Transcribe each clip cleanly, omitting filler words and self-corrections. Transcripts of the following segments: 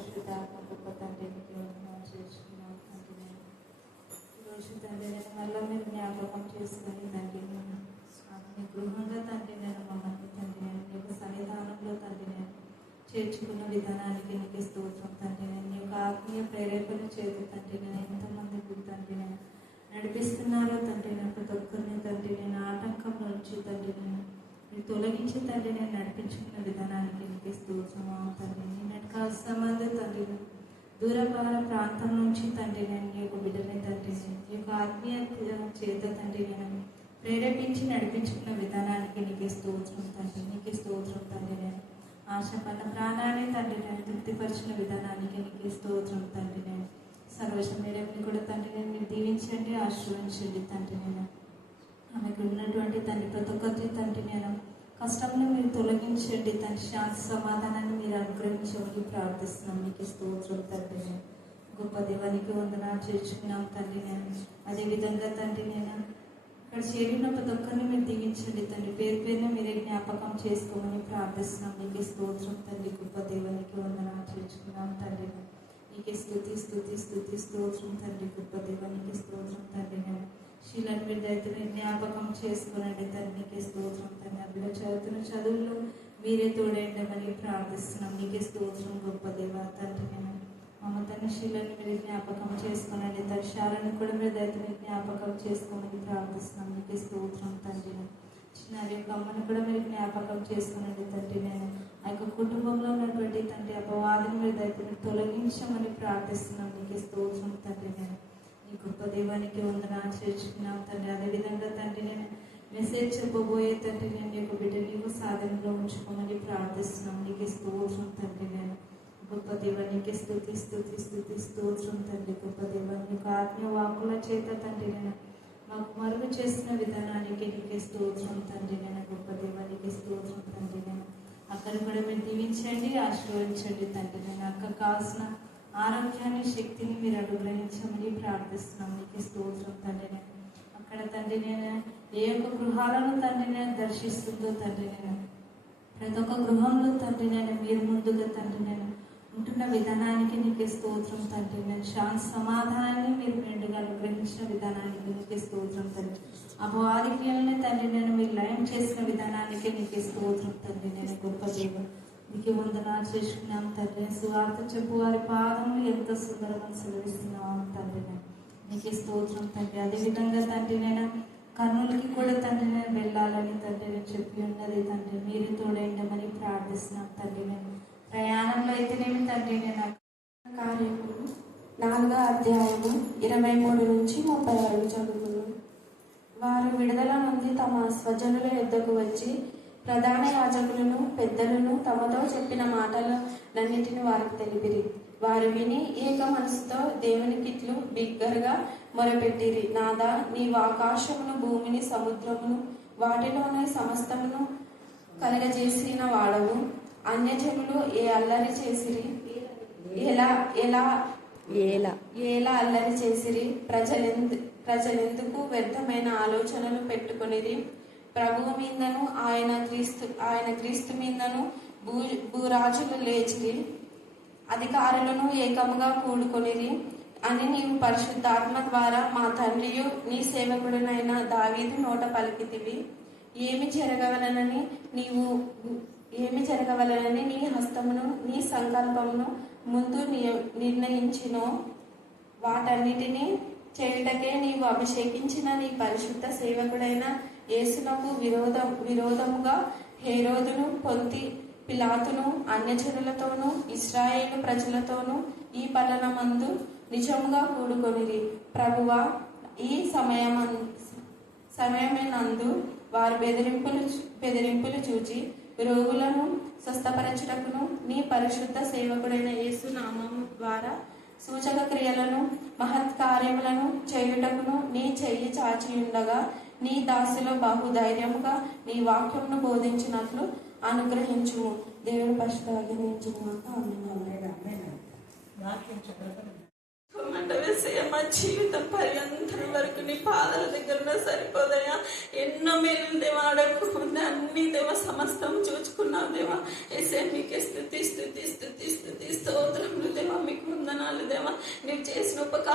పరిశుద్ధాత్మ గొప్ప తండ్రి నీకు వందనాలు చేసుకున్నాం తండ్రి. ఈరోజు తండ్రి నేను మళ్ళీ మీరు జ్ఞాపకం చేసుకుని తండ్రి నేను నీ గృహంగా తండ్రి నేను మమ్మల్ని తండ్రి నేను నీ యొక్క సన్నిధానంలో తండ్రి నేను చేర్చుకున్న విధానానికి నీకు స్తోత్రం తండ్రి. నేను నీ యొక్క ఆత్మీయ ప్రేరేపణ చేతి తండ్రి నేను ఎంతమందికి తండ్రి నేను నడిపిస్తున్నారో తండ్రి నేను ప్రతి ఒక్కరిని తండ్రి నేను ఆటంకం నుంచి తండ్రి నేను మీరు తొలగించి తండ్రి నేను నడిపించుకున్న విధానానికి నీకు స్తోత్రం తండ్రి. నేను కాస్త తండ్రి దూరపాల ప్రాంతం నుంచి తండ్రి నేను నీ యొక్క బిడ్డని తండ్రి నీ యొక్క ఆత్మీయ చేత తండ్రి నేను ప్రేరేపించి నడిపించుకున్న విధానానికి నీకు స్తోత్రం తండ్రి. నీకు స్తోత్రం తండ్రి. నేను ఆశపడ్డ ప్రాణాన్ని తండ్రి నేను తృప్తిపరిచిన విధానానికి నీకు స్తోత్రం తండ్రి. నేను సర్వశమీరంని కూడా తండ్రి నేను మీరు దీవించండి, ఆశీర్వదించండి తండ్రి. నేను ఆమెకు ఉన్నటువంటి తండ్రి ప్రతి ఒక్కరి తండ్రి నేను కష్టంలో మీరు తొలగించండి తండ్రి. శాంతి సమాధానాన్ని మీరు అనుగ్రహించమని ప్రార్థిస్తున్నాం. నీకు స్తోత్రం తండ్రి. నేను గొప్ప దేవానికి వందనాలు చేర్చుకున్నాం తండ్రి. నేను అదేవిధంగా తండ్రి నేను ఇక్కడ చేరిన ప్రతి ఒక్కరిని మీరు దీవించండి తండ్రి. పేరు పేరున మీరే జ్ఞాపకం చేసుకోమని ప్రార్థిస్తున్నాం. నీకు స్తోత్రం తండ్రి. గొప్ప దేవానికి వందనాలు చేర్చుకున్నాం తండ్రి. నీకే స్తుతి స్తుతి స్తుతి స్తోత్రం తండ్రి. గొప్ప దేవానికి స్తోత్రం తండ్రి. నేను శీలను మీరు దయతో జ్ఞాపకం చేసుకునండి తండ్రి. నీకే స్తోత్రం తండ్రి. అప్పుడు చదువుతున్న చదువుల్లో మీరే తోడేండమని ప్రార్థిస్తున్నాం. నీకే స్తోత్రం గొప్ప దేవ తండ్రి. నేను మమతని శీలను మీరు జ్ఞాపకం చేసుకునండి తండ్రి. శాలను కూడా మీరు దయతో జ్ఞాపకం చేసుకోమని ప్రార్థిస్తున్నాం. నీకే స్తోత్రం తండ్రి. చిన్న యొక్క అమ్మను కూడా మీరు జ్ఞాపకం చేసుకునండి తండ్రి. నేను ఆ యొక్క కుటుంబంలో ఉన్నటువంటి తండ్రి అపవాదిని మీరు దయతో తొలగించమని ప్రార్థిస్తున్నాం. నీకే స్తోత్రం తండ్రి. నేను ఈ గొప్ప దేవానికి వందనాలు చేర్చుకున్నాం తండ్రి. అదేవిధంగా తండ్రి నేను మెసేజ్ చెప్పబోయే తండ్రి నేను యొక్క బిడ్డ నీకు సాధనలో ఉంచుకోమని ప్రార్థిస్తున్నాం. నీకే స్తోత్రం తండ్రి. నేను గొప్ప దేవానికి స్తుతి స్తుతి స్తుతి స్తోత్రం తండ్రి. గొప్ప దేవాన్ని యొక్క ఆత్మీయ వాకుల చేత తండ్రి నేను మాకు మరుగు చేసిన విధానానికి నీకే స్తోత్రం తండ్రి. నేను గొప్ప దేవానికి స్తోత్రం తండ్రి. నేను అక్కడ కూడా మీరు దీవించండి, ఆశీర్వదించండి తండ్రి. నేను అక్కడ కావాల్సిన ఆరోగ్యాన్ని శక్తిని మీరు అనుగ్రహించమని ప్రార్థిస్తున్నాం. నీకు స్తోత్రం తండ్రి. నేను అక్కడ తండ్రి నేను ఏ యొక్క గృహాలను తండ్రి నేను దర్శిస్తుందో తండ్రి నేను ప్రతి ఒక్క గృహంలో తండ్రి నేను మీరు ముందుగా తండ్రి నేను ఉంటున్న విధానానికి నీకు స్తోత్రం తండ్రి. నేను శాంతి సమాధానాన్ని మీరు మెండుగా అనుగ్రహించిన విధానానికి నీకు స్తోత్రం తండ్రి. అపవాది క్రియలని తండ్రి నేను మీరు లయం చేసిన విధానానికి నీకు స్తోత్రం తండ్రి. నేను గొప్ప దేవ నీకు వందనాలు చేసుకున్నాం తండ్రి. సువార్త చెప్పు వారి పాదములు ఎంత సుందరమని సెలవిస్తున్నాం తండ్రి. నేను నీకు స్తోత్రం తండ్రి. అదేవిధంగా తండ్రి నేను కర్నూలుకి కూడా తండ్రి నేను వెళ్ళాలని తండ్రి నేను చెప్పి ఉన్నది తండ్రి. మీరు తోడైండమని ప్రార్థిస్తున్నాం తండ్రి. నేను ప్రయాణంలో అయితేనేమి తండ్రి నేను కార్యము 4వ అధ్యాయము 23 నుంచి 35 చదువులు. వారు విడుదల నుండి తమ స్వజనుల యొద్దకు వచ్చి ప్రధాన యాజకులను పెద్దలను తమతో చెప్పిన మాటలన్నిటిని వారికి తెలిపిరి. వారు విని ఏక మనసుతో దేవునికిట్లు బిగ్గరగా మొరపెట్టిరి. నాదా, నీవు ఆకాశమును భూమిని సముద్రమును వాటిలోని సమస్తమును కలగజేసిన వాడవు. అన్యజనులు ఏ అల్లరి చేసిరి, ఎలా అల్లరి చేసిరి. ప్రజలెందుకు వ్యర్థమైన ఆలోచనలు పెట్టుకునిది. ప్రభువు మీదను ఆయన క్రీస్తు మీదను భూరాజులు లేచిరి, అధికారులను ఏకముగా కూడుకొనిరి అని నీవు పరిశుద్ధాత్మ ద్వారా మా తండ్రియు నీ సేవకుడునైన దావీదు నోట పలికితివి. ఏమి జరగవలనని నీ హస్తమును నీ సంకల్పమును ముందు నిర్ణయించినో వాటన్నిటినీ చేయుటకే నీవు అభిషేకించిన నీ పరిశుద్ధ సేవకుడైన యేసునకు విరోధముగా హేరోదును పొంతి పిలాతును అన్యజనులతోనూ ఇశ్రాయేలు ప్రజలతోనూ ఈ పట్టణమందు నిజముగా కూడుకొనిరి. ప్రభువా, ఈ సమయమేనందు వారు బెదిరింపులు చూచి రోగులను స్వస్థపరచుటకును నీ పరిశుద్ధ సేవకుడైన యేసు నామము ద్వారా సూచక క్రియలను మహత్కార్యములను చేయుటకును నీ చెయ్యి చాచియుండగా నీ దాసులో బహుధైర్యముగా నీ వాక్యమును బోధించినట్లు అనుగ్రహించుము. దేవుని మా జీవితం పర్యంతరం వరకు నీ పాదాల దగ్గర సరిపోదయా. ఎన్నో మేలు దేవా, అడగకుండా అన్ని దేవ సమస్తం చూచుకున్నావు దేవా. ఎస్ఏ నీకే స్తుతి స్తుతి స్తుతి స్తుతి స్తోత్రములు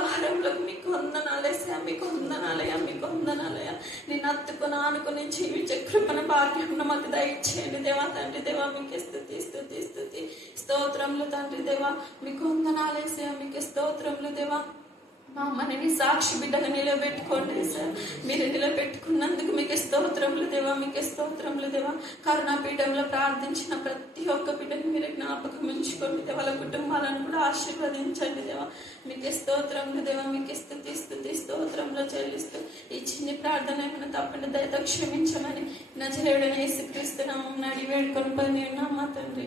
ఆహారంలో మీకు వందనాలేసా, మీకు వందనాలయ్యా, మీకు వందనాలయ్యా. నేను అత్తుకొని ఆనుకొని జీవించే కృపణ భాగ్యం మాకు దయచేయండి దేవా. తండ్రి దేవా మీకే స్తుతి స్తుతి స్తుతి స్తోత్రములు తండ్రి దేవా. మీకు వందనాలేసా, మీకు స్తోత్రములు దేవా. మా అమ్మని సాక్షి బిడ్డగా నిలబెట్టుకోండి సార్. మీరు నిలబెట్టుకున్నందుకు మీకు స్తోత్రములు దేవా, మీకు స్తోత్రములు దేవా. కరుణాపీఠంలో ప్రార్థించిన ప్రతి ఒక్క బిడ్డని మీరు జ్ఞాపకం ఉంచుకోండి దేవా. వాళ్ళ కుటుంబాలను కూడా ఆశీర్వదించండి దేవా. మీకు స్తోత్రములు దేవా, మీకు స్తుతి స్తుతి స్తోత్రంలో చెల్లిస్తూ ఈ చిన్ని ప్రార్థన ఏమైనా తప్పని దయతో క్షమించమని నజరేయుడైన యేసుక్రీస్తు నామమున అడిగి వేడుకొని పని ఉన్నాం మా తండ్రి.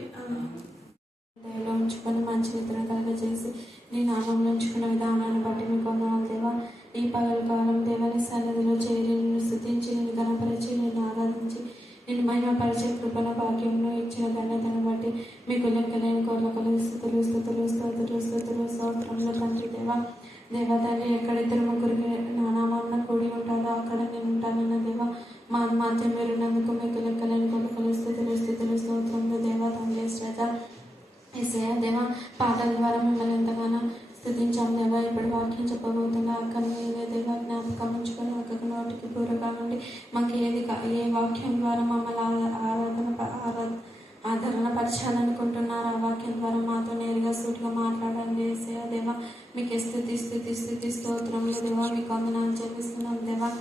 దయలో ఉంచుకొని మంచి నిద్ర కలగజేసి నీ నామంలో ఉంచుకున్న విధానాన్ని బట్టి మీకు వందనాలు దేవా. ఈ పగల కాలం దేవని సన్నిధిలో చేరి నిన్ను స్తుతించి నిన్ను గణపరిచి నిన్ను ఆరాధించి నిన్ను మహిమపరిచే కృపణ భాగ్యంలో ఇచ్చిన ఘనతను బట్టి మీకు లెక్కలేని కోట్ల స్థుతులు స్థుతులు స్తోతులు స్తోతులు స్తోత్రంలో తండ్రి దేవా. దేవా తండ్రి ఎక్కడ ఇద్దరు ముగ్గురికి నానామన్న కూడి ఉంటారో అక్కడ నేను ఉంటానన్న దేవా. మా మధ్య మీరున్నందుకు మీకు లెక్కలేని కోట్ల స్థుతులు స్థుతులు స్తోత్రంలో దేవా తండ్రి శ్రేత ఏసయ్య దేవా. పాటల ద్వారా మిమ్మల్ని ఎంతగానో స్థుతించాం దేవా. ఇప్పుడు వాక్యం చెప్పబోతున్నా అక్కను మీరే దేవా జ్ఞాపకం ఉంచుకొని అక్కకు నోటికి పూరగా ఉండి మాకు ఏ వాక్యం ద్వారా మమ్మల్ని ఆదరణ పరచాలనుకుంటున్నారు ఆ వాక్యం ద్వారా మాతో నేరుగా సూటిగా మాట్లాడండి ఏసయ్య దేవా. మీకు స్తుతి స్తుతి స్తుతి స్తోత్రంలో దేవా మీకు వందనాలు చెల్లిస్తున్నాం దేవా.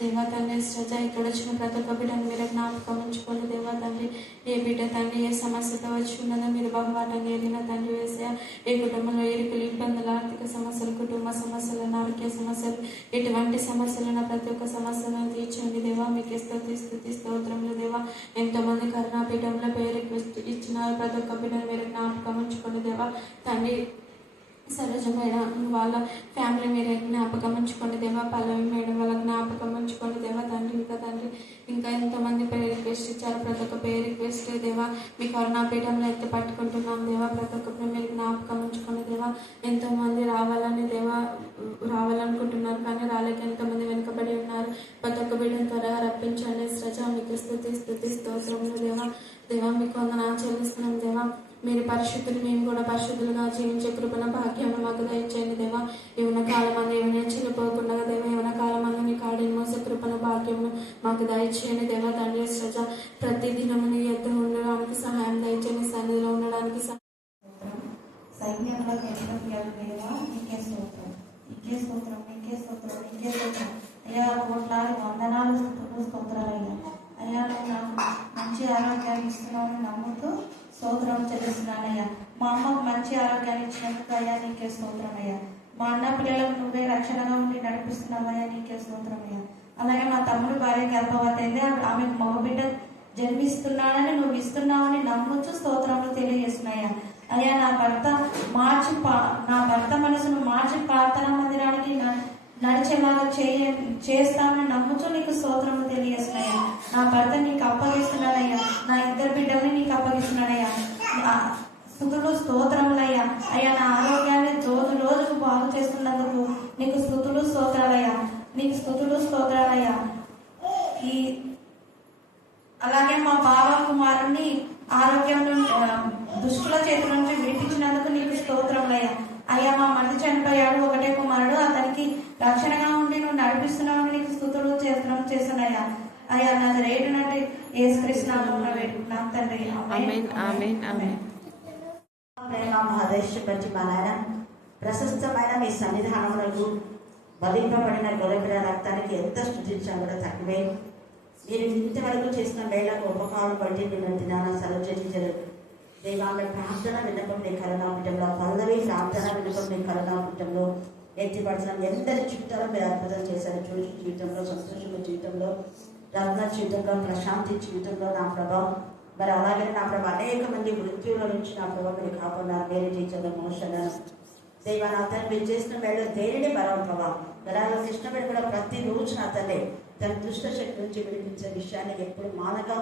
దేవా తండ్రి శ్రజ ఇక్కడ వచ్చిన ప్రతి ఒక్క బిడ్డను మీరు జ్ఞాపకం ఉంచుకోండి దేవా తండ్రి. ఏ బిడ్డ తండ్రి ఏ సమస్యతో వచ్చి ఉన్నదో మీరు బహువాటంగా ఎదిగిన తండ్రి వేసే ఏ కుటుంబంలో ఇరుకులు ఇబ్బందులు ఆర్థిక సమస్యలు కుటుంబ సమస్యలు ఆరోగ్య సమస్యలు ఎటువంటి సమస్యలున్న ప్రతి ఒక్క సమస్యలను తీర్చండి దేవా. మీకు స్తుతి స్తుతి స్తోత్రంలో దేవా. ఎంతోమంది కరుణాపీఠంలో పేరు రిక్వెస్ట్ ఇచ్చిన ప్రతి ఒక్క బిడ్డను మీరు జ్ఞాపకం ఉంచుకోండి దేవా తండ్రి. సరోజమైన వాళ్ళ ఫ్యామిలీ మీరు జ్ఞాపకం ఉంచుకోండి దేవా. పల్లవి మేడం వాళ్ళ జ్ఞాపకం ఉంచుకోండి దేవా తండ్రి. ఇంకా తండ్రి ఇంకా ఎంతోమంది పేరు రిక్వెస్ట్ ఇచ్చారు. ప్రతి ఒక్క పేరు రిక్వెస్ట్ దేవా మీ కరుణాపీఠంలో ఎత్తి పట్టుకుంటున్నాం దేవా. ప్రతి ఒక్కరిని మీరు జ్ఞాపకం ఉంచుకోండి దేవా. ఎంతోమంది రావాలని దేవా రావాలనుకుంటున్నారు కానీ రాలేక ఎంతోమంది వెనుకబడి ఉన్నారు. ప్రతి ఒక్క బిడ్డను త్వరగా రప్పించండి శ్రజ. మీకు స్తుతి స్తుతి స్తోత్రంలో దేవా. దేవా మీకు వందనాలు చెల్లిస్తున్నాం దేవా. మీరు పరిశుద్ధులు మేము కూడా పరిశుద్ధులుగా జీవించే కృపణ భాగ్యాన్ని మాకు దయచేయండి దేవా. ఏమైనా కాలం మంది ఏమైనా చిన్నపోకుండా దేవా. ఏమైనా కాలం మంది నీ కాడిని మోసే కృపణ భాగ్యము మాకు దయచేయండి దేవా తండ్రి శ్రజ. ప్రతి దినము నీ ఎద్దు ఉండడానికి సహాయం దయచేయండి. సన్నిధిలో ఉండడానికి సైన్యంలో దేవా నీకే స్తోత్రం, నీకే స్తోత్రం, నీకే స్తోత్రం, నీకే స్తోత్రం అయ్యా. కోట్లాది వందనాలు స్తోత్రాలు అయ్యా. అయ్యా నువ్వు నాకు మంచి ఆరోగ్యాన్ని ఇస్తున్నావు నమ్ముతూ స్తోత్రం చెల్లిస్తున్నానయ్యా. మా అమ్మకు మంచి ఆరోగ్యాన్ని ఇచ్చినందుకు అయ్యా నీకే స్తోత్రం అయ్యా. మా అన్న పిల్లలకు నువ్వే రక్షణగా ఉండి నడిపిస్తున్నావయ్యా నీకే స్తోత్రం అయ్యా. అలాగే మా తమ్ముడు భార్య గర్భవతి అయితే ఆమెకు మగబిడ్డ జన్మిస్తున్నాడని నువ్వు ఇస్తున్నావని నమ్ముచు స్తోత్రములు తెలియజేస్తున్నాయా. అయ్యా నా భర్త మనసును మార్చి ప్రార్థన మందిరానికి నడిచేలాగా చేస్తామని నమ్ముచు నీకు స్తోత్రములు తెలియజేస్తున్నాయా. నా భర్త నీకు అప్పగిస్తున్నాడయ్యా. నా ఇద్దరు బిడ్డల్ని నీకు అప్పగిస్తున్నాడయ్యా. స్తుతులు స్తోత్రములయ్యా. అయ్యా నా ఆరోగ్యాన్ని రోజు రోజుకు బాగు చేస్తున్నందుకు నీకు స్తుతులు స్తోత్రాలయ్యా. నీకు స్తుతులు స్తోత్రాలయ్యా. అలాగే మా బావ కుమారుణ్ణి ఆరోగ్యం దుష్టుల చేతుల నుంచి విడిపించినందుకు నీకు స్తోత్రములయ్యా. అయ్యా మా మరిది చనిపోయాడు, ఒకటే కుమారుడు, అతనికి రక్షణగా ఉండి నువ్వు నడిపిస్తున్నావు నీకు స్తుతులు చేస్తున్నాయా. అయ్యా నా రేటు అంటే యేసుక్రీస్తు నామమున వేడుకుంటున్నాం తండ్రి. ఆమేన్ ఆమేన్ ఆమేన్. ప్రేమ మహదేశపరిచి మా నాయన ప్రశస్తమైన మీ సన్నిధానములకు బలింపబడిన గొర్రెపిల్ల రక్తానికి ఎంత స్తుతించా కూడా తక్కువే. మీరు ఇంతవరకు చేసిన వేళకు ఉపకారం బట్టి నిన్న దినాన సర్వజనించరు దేవా. ప్రార్థన విన్నపం మీ కరుణాపీఠంలో పల్లవి ప్రార్థన విన్నపం మీ కరుణాపీఠంలో ఎత్తిపడుతున్నాం. ఎందరి జీవితంలో మీరు అద్భుతం చేశారు. చూసి జీవితంలో, సంతోషంలో జీవితంలో, రత్న జీవితంలో, ప్రశాంతి జీవితంలో నా ప్రభావం మరి అలాగే నా ప్రభావ అనేక మంది మృత్యువుల నుంచి నా ప్రభావ మీరు కాపాడారు. వేరే టీచర్లు మోషన్ దేవా నా తను మీరు చేసిన వేళ దేనిని బలం ప్రభావం గలాలో కృష్ణపడి కూడా ప్రతిరోజు నా తల్లి తన దుష్ట శక్తి నుంచి విడిపించే విషయాన్ని ఎప్పుడు మానగా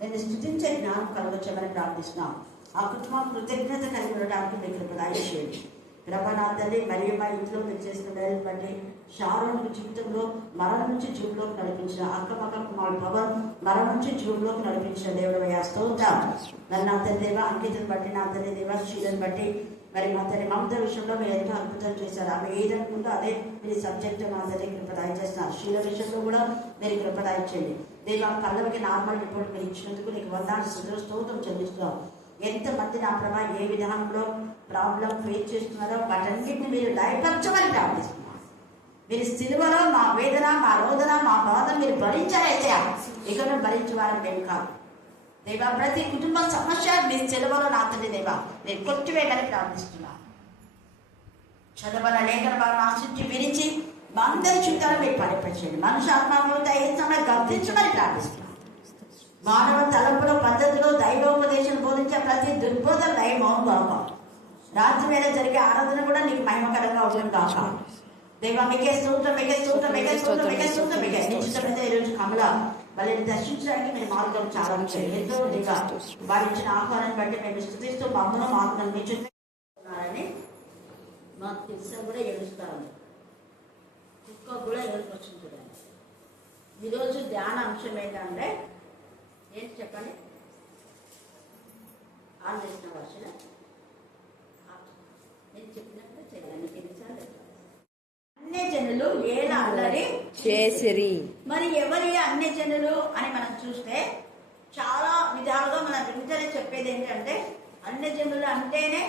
నేను స్థుతించే జ్ఞానం కలగొచ్చమని ప్రార్థిస్తున్నాం. ఆ కుటుంబం కృతజ్ఞత కలిగి ఉండడానికి మీకు దయచేయండి ప్రభా. నా తల్లి మరియు మా ఇంట్లో మీరు చేసిన వేళను బట్టి షారోన్ జీవితంలో మరణం నుంచి జీవులోకి నడిపించిన అక్కపక్క కుమారుడు ప్రభావం మరణం నుంచి జీవులోకి నడిపించిన దేవుడు స్తోత్రం. నన్ను నా తల్లి దేవ అంకితను బట్టి నా తల్లి దేవ శీలను బట్టి మరి మా తల్లి మమత విషయంలో మీరు ఎంతో అద్భుతం చేశారు. ఆమె ఏదనుకుందో అదే మీరు సబ్జెక్ట్ మా తల్లి కృపదాయ చేస్తున్నారు. శీల విషయంలో కూడా మీరు కృపదాయ చేయండి. దేవా పల్లవికి నార్మల్ రిపోర్ట్ మీరు ఇచ్చినందుకు నీకు వందనాలు స్తోత్రం చెల్లిస్తున్నాం. ఎంతమంది నా ప్రభా ఏ విధానంలో ప్రాబ్లం ఫేస్ చేస్తున్నారో వాటన్నిటిని మీరు దయపరచమని ప్రార్థిస్తున్నారు. మీరు సిలువలో మా వేదన, మా రోదన, మా బాధ మీరు భరించారైతే ఇక భరించేవారు మేము కాదు దేవా. ప్రతి కుటుంబ సమస్య మీ సిలువలో నా తండ్రి దేవా నేను కొట్టివేయమని ప్రార్థిస్తున్నాను. చదవల లేఖన బాగా ఆశించి విరించి మా అందరి చుట్టాలు మీరు పరిపరిచేయండి. మనుషు ఆత్మహత్య ఏ సమయం గర్తించమని ప్రార్థిస్తున్నాను. మానవ తలంపులో పద్ధతిలో దైవోపదేశం బోధించే ప్రతి దుర్బోధన దైవం కాక రాత్రి వేళ జరిగే ఆరాధన కూడా నీకు మహిమకరంగా ఉంటుంది కాక దేవా. మీకే స్తోత్రం, మీకే స్తోత్రం, మీకే స్తోత్రం, మీకే స్తోత్రం, మీకే నిశ్చితమైతే ఈరోజు కమల వాళ్ళని దర్శించడానికి మీరు మార్గం చాలా ఎంతో దేవా వారు ఇచ్చిన ఆహ్వానాన్ని బట్టి మేము స్థుతిస్తూ మమ్మల్ని మార్గం మీ చుట్టారని మాకు తెలిసిన కూడా ఏడుస్తారు. కుక్క కూడా ఏడుకొచ్చింది చూడండి. ఈరోజు ధ్యాన అంశం ఏంటంటే ఏంటి చెప్పండి? ఆన్ చేసిన వర్షన నేను చెప్పినప్పుడు చేయాలి. తెలుసా? అన్య జనులు ఏలా అల్లరి చేసిరి. మరి ఎవరి అన్య జనులు అని మనం చూస్తే చాలా విధాలుగా మన వెంటనే చెప్పేది ఏంటంటే అన్య జనులు అంటేనే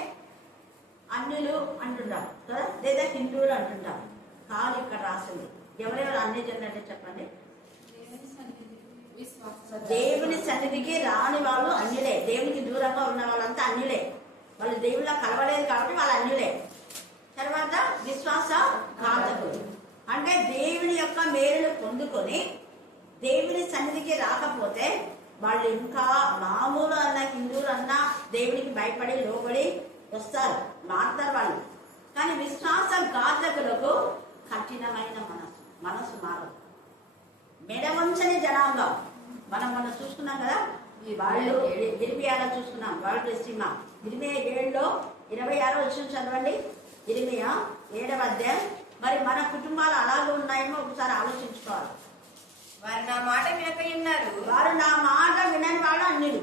అన్యులు అంటుంటాం కదా, లేదా హిందువులు అంటుంటాం. కాదు ఇక్కడ రాసింది. ఎవరెవరు అన్య జనులు అంటే చెప్పండి? దేవుని సన్నిధికి రాని వాళ్ళు అన్యులే. దేవునికి దూరంగా ఉన్న వాళ్ళంతా అన్యులే. వాళ్ళు దేవుళ్ళ కలవలేదు కాబట్టి వాళ్ళు అన్యులే. తర్వాత విశ్వాస ఘాతకులు అంటే దేవుని యొక్క మేలును పొందుకొని దేవుని సన్నిధికి రాకపోతే వాళ్ళు ఇంకా మామూలు అన్న హిందువులు అన్నా దేవునికి భయపడి లోబడి వస్తారు, మారుతారు వాళ్ళు. కానీ విశ్వాస ఘాతకులకు కఠినమైన మనసు మారదు. మెడవంచని జనాంగం మనం చూసుకున్నాం కదా. వాళ్ళు ఇరిమియాలో చూసుకున్నాం. వాళ్ళు సినిమా 27:26 వచ్చిన చదవండి. ఇరిమియా 7వ అధ్యాయం. మరి మన కుటుంబాలు అలాగే ఉన్నాయేమో ఒకసారి ఆలోచించుకోవాలి. వారు నా మాట వినక ఉన్నారు. వారు నా మాట వినని వాడు అన్యులు.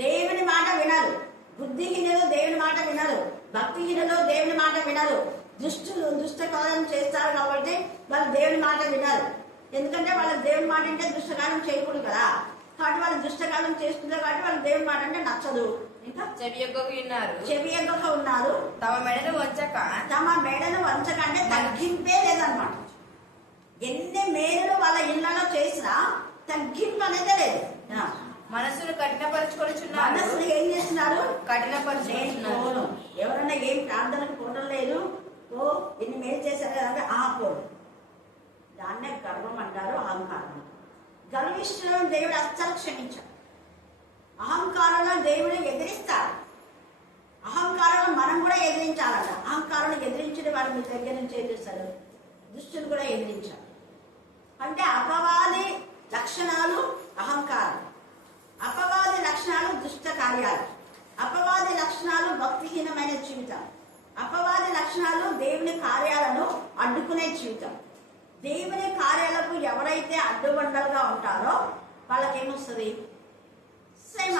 దేవుని మాట వినరు. బుద్ధిహీనులు దేవుని మాట వినరు. భక్తిహీనులు దేవుని మాట వినరు. దుష్టులు దుష్టకాలం చేస్తారు కాబట్టి వాళ్ళు దేవుని మాట వినరు. ఎందుకంటే వాళ్ళ దేవుని మాట అంటే దుష్టకాలం చేయకూడదు కదా. కాబట్టి వాళ్ళు దుష్టకాలం చేస్తున్నారు కాబట్టి వాళ్ళ దేవుని మాట అంటే నచ్చదు. ఇంకా చెవియగ్గగా ఉన్నారు. తమ మెడను వంచక అంటే తగ్గింపే లేదనమాట. ఎన్ని మేలు వాళ్ళ ఇళ్లలో చేసినా తగ్గింపు అనేది లేదు. మనసును కఠినపరచుకొనిచున్నారు. మనసును ఏం చేస్తున్నారు? కఠినపరచుకుంటున్నారు. ఎవరన్నా ఏం ప్రార్థనకు పోవడం లేదు, ఓ ఇన్ని మేలు చేశారు కదంటే పోరు. దాన్నే గర్వం అంటారు, అహంకారం. గర్విష్ఠులను దేవుడు అస్సలు క్షమించాడు. అహంకారంలో దేవుడు ఎదిరిస్తాడు. అహంకారంలో మనం కూడా ఎదిరించాలట. అహంకారాన్ని ఎదిరించిన వాడు మీ దగ్గర నుంచి ఏం చేస్తారు? దుష్టులు కూడా ఎదిరించాలి. అంటే అపవాది లక్షణాలు అహంకారం, అపవాది లక్షణాలు దుష్ట కార్యాలు, అపవాది లక్షణాలు భక్తిహీనమైన జీవితం, అపవాది లక్షణాలు దేవుని కార్యాలను అడ్డుకునే జీవితం. దేవుని కార్యాలకు ఎవరైతే అడ్డుబండలుగా ఉంటారో వాళ్ళకేమొస్తుంది? శ్రమ.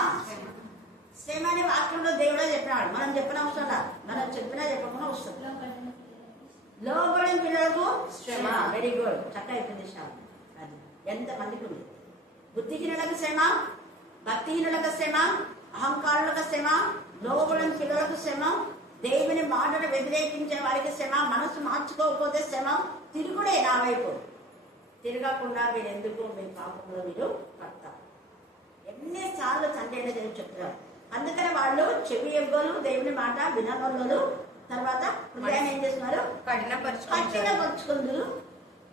శ్రమ అనే వాక్యంలో దేవుడే చెప్పినాడు. మనం చెప్పిన అవసరం లేదు. మనం చెప్పినా చెప్పకుండా వస్తుంది. లోబడిన పిల్లలకు శ్రమ. వెరీ గుడ్, చక్కగా అయిపోయింది. అది ఎంతమందికి ఉంది? బుద్ధిహీనులకు శ్రమ, భక్తిహీనులకు శ్రమ, అహంకారులకు శ్రమ, లోబడిన పిల్లలకు శ్రమ, దేవుని మాటను వ్యతిరేకించే వారికి శ్రమ, మనసు మార్చుకోకపోతే శ్రమ. తిరుగుడే నా వైపు తిరగకుండా మీరు ఎందుకు మీ పాపంలో మీరు పడతారు. ఎన్నిసార్లు తండ్రి దేవుడు చెప్తున్నారు. అందుకని వాళ్ళు చెవి ఎవ్వరు, దేవుని మాట వినగలరు. తర్వాత హృదయాన్ని ఏం చేస్తున్నారు? కఠినపరుచుకుందరు.